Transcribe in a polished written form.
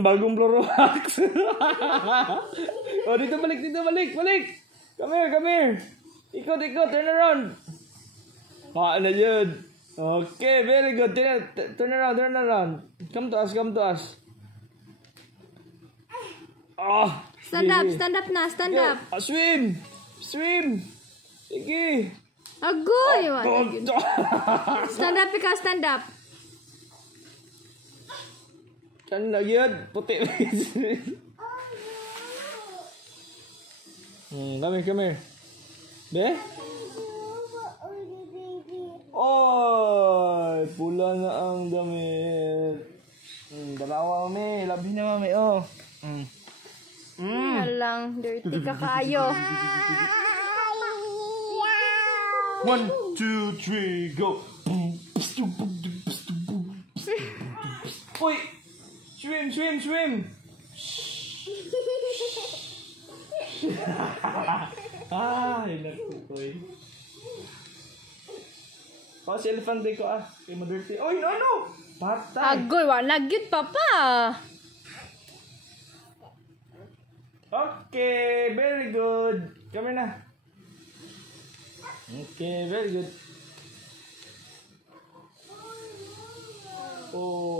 Bagong Clorox. Oh, dito balik. Come here. Ikot, turn around. Na yun. Okay, very good. Turn around. Come to us. Oh, Stand up na, stand up. Swim. Sige. Agoy! Stand up ikaw, stand up. Saan na yun? Puti. Come here. Be? Oy! Pula na ang damit. Dalawa, mami. Labi na, mami. Oh. Lang, dirty ka kayo. 1, 2, 3, go. Uy! Swim! Ay, nakukoy. Si elefante ko kay madirty. Oy, no! Patay! Agoy, wala gyud papa. Okay, very good. Come here na. Okay, very good. Oh.